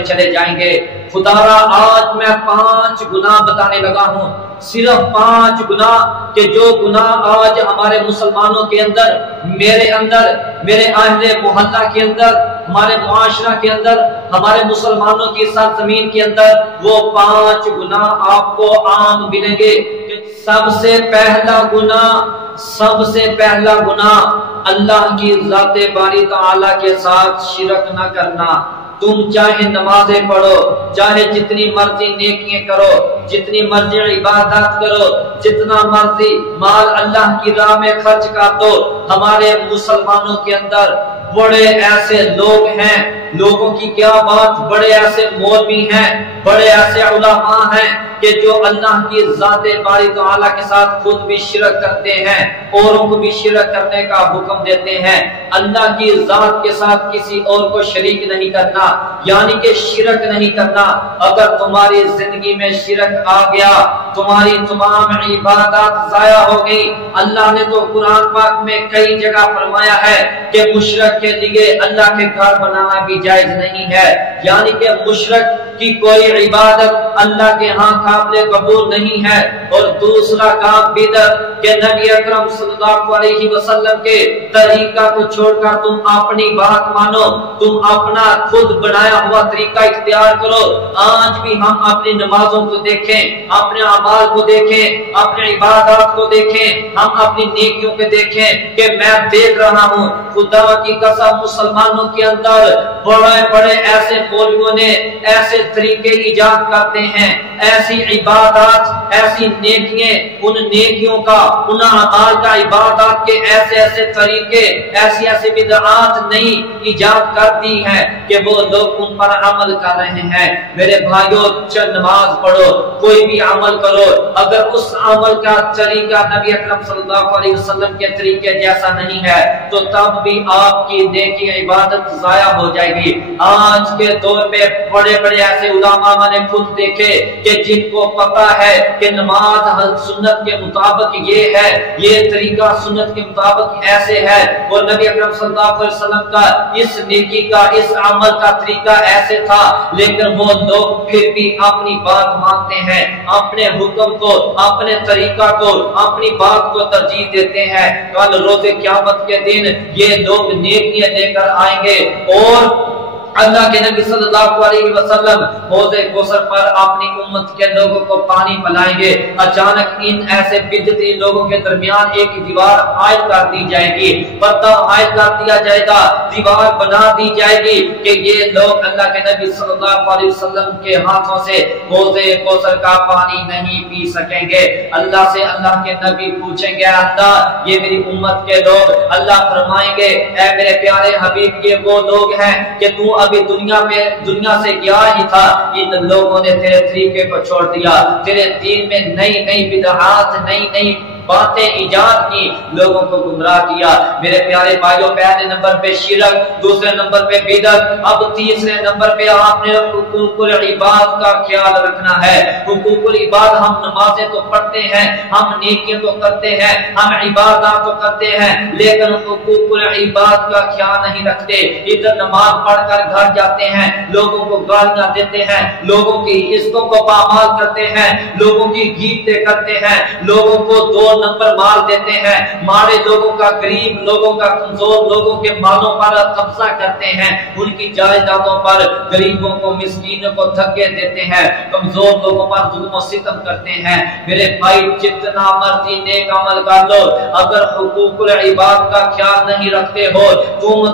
چلے جائیں گے۔ خدایا آج میں 5 گناہ بتانے لگا ہوں، صرف 5 گناہ کہ جو گناہ آج ہمارے مسلمانوں کے اندر، میرے اہل محلہ کے اندر، ہمارے معاشرہ کے اندر، ہمارے مسلمانوں کی سرزمین کے اندر وہ 5 گناہ آپ کو عام ملیں گے۔ سب سے پہلا گناہ اللہ کی ذات باری تعالی کے ساتھ شرک نہ کرنا۔ تم چاہے نمازیں پڑھو، چاہے جتنی مرضی نیکیاں کرو، جتنی مرضی عبادات کرو، جتنا مرضی مال اللہ کی راہ میں خرچ کر دو، ہمارے مسلمانوں کے اندر بڑے ایسے لوگ ہیں، لوگوں کی کیا بات، بڑے ایسے مولوی ہیں، بڑے ایسے علماء ہیں کہ جو اللہ کی ذات باری تعالیٰ کے ساتھ خود بھی شرک کرتے ہیں، اوروں کو بھی شرک کرنے کا حکم دیتے ہیں۔ اللہ کی ذات کے ساتھ کسی اور کو شریک نہیں کرنا، یعنی کہ شرک نہیں کرنا۔ اگر تمہاری زندگی میں شرک آ گیا، تمہاری تمام عبادات ضائع ہو گئی۔ اللہ نے تو قرآن پاک میں کئی جگہ فرمایا ہے کہ مشرک کے لیے اللہ کے گھر بنانا بھی جائز نہیں ہے، یعنی کہ مشرک کی کوئی عبادت اللہ کے ہاں قابل قبول نہیں ہے۔ اور دوسرا کام بدعت کہ نبی اکرم صلی اللہ علیہ وسلم کے طریقہ کو چھوڑ کر تم اپنی بات مانو، تم اپنا خود بنایا ہوا طریقہ اختیار کرو۔ آج بھی ہم اپنی نمازوں کو دیکھیں، اپنے اعمال کو دیکھیں، اپنے عبادات کو دیکھیں، ہم اپنی نیکیوں کو دیکھیں کہ میں دیکھ رہا ہوں خدا کی قسم مسلمانوں کے اندر بڑے ایسے مولویوں نے ایسے طریقے ایجاد کرتے ہیں، ایسی عبادات، ایسی نیکیاں، ان نیکیوں کا، ان اعمال کا، عبادات کے ایسے طریقے، ایسی بدعات نہیں ایجاد کرتی ہیں کہ وہ لوگ ان پر عمل کر رہے ہیں۔ میرے بھائیوں، چند نماز پڑھو، کوئی بھی عمل کرو، اگر اس عمل کا طریقہ نبی اکرم صلی اللہ علیہ وسلم کے طریقے جیسا نہیں ہے تو تب بھی آپ کی نیکی عبادت ضائع ہو جائے گی۔ آج کے دور میں بڑے ایسے علماء میں نے خود دیکھے کہ جن کو پتا ہے کہ نماز سنت کے مطابق یہ ہے، یہ طریقہ سنت کے مطابق ایسے ہے، اور نبی اکرم صلی اللہ علیہ وسلم کا اس نیکی کا، اس عمل کا طریقہ ایسے تھا، لیکن وہ لوگ پھر بھی اپنی بات مانتے ہیں، اپنے حکم کو، اپنے طریقہ کو، اپنی بات کو ترجیح دیتے ہیں۔ کل روز قیامت کے دن یہ لوگ نیکیاں لے کر آئیں گے اور اللہ کے نبی صلی اللہ علیہ وسلم حوض کوثر پر اپنی امت کے لوگوں کو پانی پلائیں گے۔ اچانک ان ایسے بدعتی لوگوں کے درمیان ایک دیوار عائد کر دی جائے گی، پردہ عائد کر دیا جائے گا، دیوار بنا دی جائے گی کہ یہ لوگ اللہ کے نبی صلی اللہ علیہ وسلم کے ہاتھوں سے حوض کوثر کا پانی نہیں پی سکیں گے۔ اللہ سے اللہ کے نبی پوچھیں گے، اللہ یہ میری امت کے لوگ، اللہ فرمائیں گے اے میرے پیارے حبیب یہ وہ لوگ ہیں کہ تو ابھی دنیا سے گیا ہی تھا، ان لوگوں نے تیرے طریقے کو چھوڑ دیا، تیرے دین میں نئی بدعات، نئی باتیں ایجاد کی، لوگوں کو گمراہ کیا۔ میرے پیارے بھائیوں، پہلے نمبر پہ شرک، دوسرے نمبر پہ بدعت، اب تیسرے نمبر پہ آپ نے حقوق العباد کا خیال رکھنا ہے۔ حقوق العباد، ہم نمازیں تو پڑھتے ہیں، ہم نیکیاں تو کرتے ہیں، ہم عبادات تو کرتے ہیں، لیکن حقوق العباد کا خیال نہیں رکھتے۔ ادھر نماز پڑھ کر گھر جاتے ہیں، لوگوں کو گالیاں دیتے ہیں، لوگوں کی عزتوں کو پامال کرتے ہیں، لوگوں کی غیبتیں کرتے ہیں، لوگوں کو 2 نمبر مال دیتے ہیں، مارے لوگوں کا، غریب لوگوں کا، کمزور لوگوں کے مالوں پر قبضہ کرتے ہیں، ان کی جائیدادوں پر، غریبوں کو، مسکینوں کو دھکے دیتے ہیں، کمزور لوگوں پر ظلم و ستم کرتے ہیں۔ میرے بھائی جتنا مرضی نیک عمل کر لو، اگر حقوق العباد کا خیال نہیں رکھتے ہو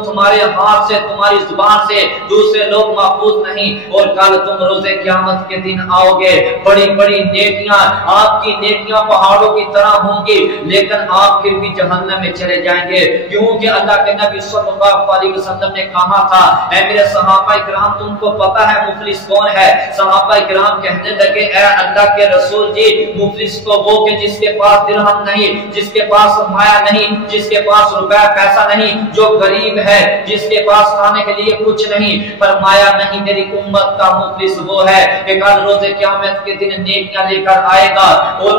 تمہارے ہاتھ سے، تمہاری زبان سے دوسرے لوگ محفوظ نہیں، اور کل تم روز قیامت کے دن آؤ گے، بڑی نیکیاں، آپ کی نیکیاں پہاڑوں کی طرح ہوں گی، لیکن آپ پھر بھی جہنم میں چلے جائیں گے، کیونکہ اللہ کے نبی صلی اللہ علیہ وسلم نے کہا تھا اے میرے صحابہ کرام تم کو پتا ہے مفلس کون ہے؟ صحابہ کرام کہنے لگے اے اللہ کے رسول جی مفلس تو وہ کہ جس کے پاس درہم نہیں، جس کے پاس سرمایہ نہیں، جس کے پاس روپیہ پیسہ نہیں، جو غریب ہے، جس کے پاس کھانے کے لیے کچھ نہیں۔ فرمایا نہیں، میری امت کا مفلس وہ ہے کہ کل روز قیامت کے دن نیکیاں لے کر آئے گا، اور